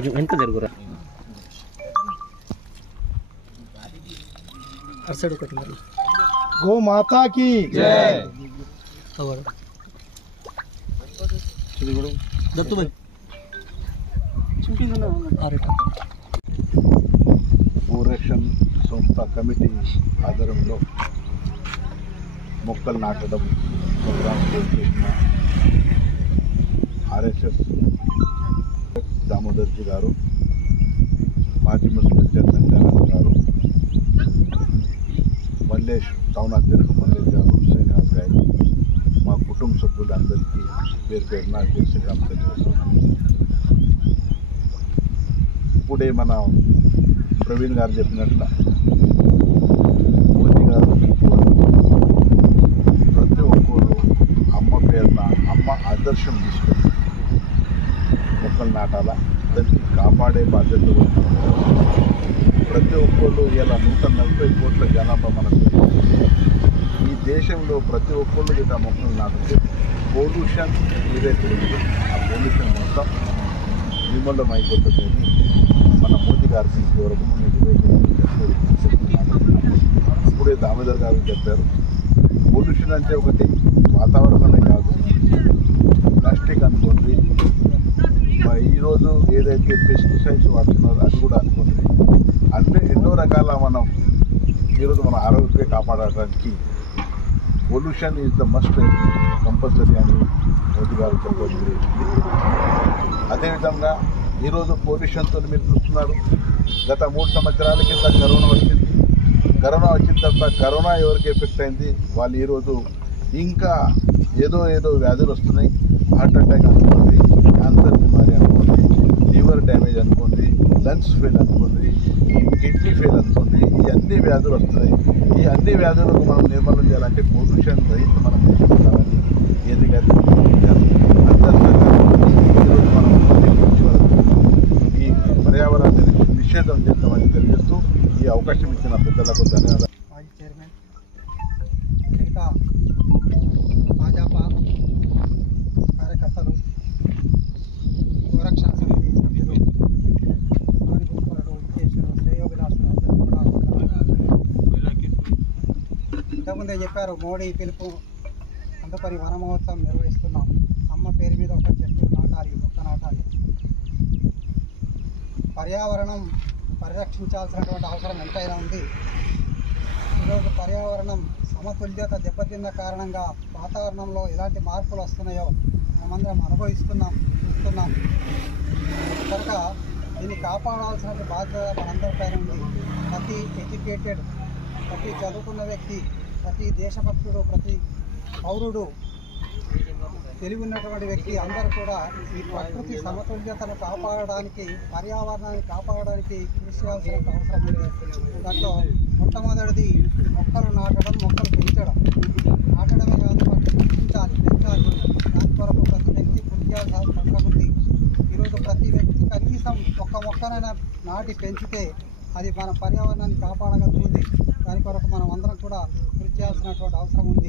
కొంచెం వెనక జరుగురా అసలు ఒకటి మరి गौ माता की जय। దత్తు భాయ్ భూరక్షణ సంస్థ కమిటీ ఆధ్వర్యంలో మొక్కలు నాటడం ప్రోగ్రాం చేసిన ఆర్ఎస్ఎస్ దామోదర్జీ గారు, మాజీ మున్సిపల్ చైర్మన్ జగన్ గారు, మల్లేష్ టౌన్ అధ్యక్షుడు మల్లేష్ గారు, శ్రీనివాస్ గారు, మా కుటుంబ సభ్యులందరికీ పేరు పేరున శ్రీరామ్ తెలియజేస్తున్నాం. ఇప్పుడే మన ప్రవీణ్ గారు చెప్పినట్ల మోదీ గారు ప్రతి ఒక్కరు అమ్మ పేరున అమ్మ ఆదర్శం తీసుకొని మొక్కలు నాటాలా, దాన్ని కాపాడే బాధ్యత ప్రతి ఒక్కరు ఇలా 140 కోట్ల జనాభా మనకు. ఈ దేశంలో ప్రతి ఒక్కళ్ళు ఇలా మొక్కలు నాటితే పొల్యూషన్ ఏదైతే ఉందో ఆ పొల్యూషన్ మొత్తం నిర్మూలన అయిపోతుంది. మన మోదీ గారికి వరకు ఇప్పుడే దామోదర్ గారు చెప్పారు, పొల్యూషన్ అంటే ఒకటి వాతావరణమే కాదు, ప్లాస్టిక్ అనుకోండి, ఈరోజు ఏదైతే పెస్టిసైడ్స్ వాడుతున్నారో అది కూడా అనుకోండి. అంటే ఎన్నో రకాల మనం ఈరోజు మన ఆరోగ్యాన్ని కాపాడడానికి pollution is the must compulsory అని మోదీ గారు చెప్పడం. అదేవిధంగా ఈరోజు పొల్యూషన్తో మీరు చూస్తున్నారు, గత 3 సంవత్సరాల కింద కరోనా వచ్చింది. కరోనా వచ్చిన తర్వాత కరోనా ఎవరికి ఎఫెక్ట్ అయింది, వాళ్ళు ఈరోజు ఇంకా ఏదో వ్యాధులు వస్తున్నాయి. హార్ట్ అటాక్ అనుకోండి, క్యాన్సర్ బిమారీ అనుకోండి, లివర్ డ్యామేజ్ అనుకోండి, లంగ్స్ ఫెయిల్ అనుకోండి, కిడ్నీ ఫెయిల్ అనుకోండి, ఈ అన్ని వ్యాధులు వస్తున్నాయి. ఈ అన్ని వ్యాధులకు మనం నిర్మూలన చేయాలంటే పొల్యూషన్ రహిత మనం తీసుకుంటామని ఎందుకంటే ఈరోజు మనం ఈ పర్యావరణాన్ని నిషేధం చేద్దామని తెలియజేస్తూ ఈ అవకాశం ఇచ్చిన పెద్దలకు ధన్యవాదాలు. మాజీ చైర్మన్ మిగతా భాజపా కార్యకర్తలు, గోరక్షణ సమితి సభ్యులు, ఉద్దేశులు, శ్రేయోభిలాషులు అందరూ కూడా ఇంతకుముందే చెప్పారు, మోడీ పిలుపు అందుకని వన మహోత్సవం నిర్వహిస్తున్నాం. అమ్మ పేరు మీద ఒక చెట్టు నాటాలి, మొక్క నాటాలి. పర్యావరణం పరిరక్షించాల్సినటువంటి అవసరం ఎంతైనా ఉంది. ఈరోజు పర్యావరణం సమతుల్యత దెబ్బతిన్న కారణంగా వాతావరణంలో ఎలాంటి మార్పులు వస్తున్నాయో మనమందరం అనుభవిస్తున్నాం, చూస్తున్నాం. కనుక దీన్ని కాపాడాల్సిన బాధ్యత మనందరిపైన ఉంది. ప్రతి ఎడ్యుకేటెడ్, ప్రతి చదువుకున్న వ్యక్తి, ప్రతి దేశభక్తుడు, ప్రతి పౌరుడు, తెలివి ఉన్నటువంటి వ్యక్తి అందరూ కూడా ఈ ప్రకృతి సమతుల్యతను కాపాడడానికి, పర్యావరణాన్ని కాపాడడానికి కృషి చేయాల్సిన అవసరం ఉంది. దాంట్లో మొట్టమొదటిది మొక్కలు నాటడం, మొక్కలు పెంచడం. నాటడమే కాదు, వాటిని పెంచాలి. దాని కొరకు ప్రతి వ్యక్తి కృషి చేయాల్సిన అవసరం ఉంది. ఈరోజు ప్రతి వ్యక్తి కనీసం ఒక్క మొక్కనైనా నాటి పెంచితే అది మన పర్యావరణాన్ని కాపాడగలుగుతుంది. దాని కొరకు మనం అందరం కూడా కృషి చేయాల్సినటువంటి అవసరం ఉంది.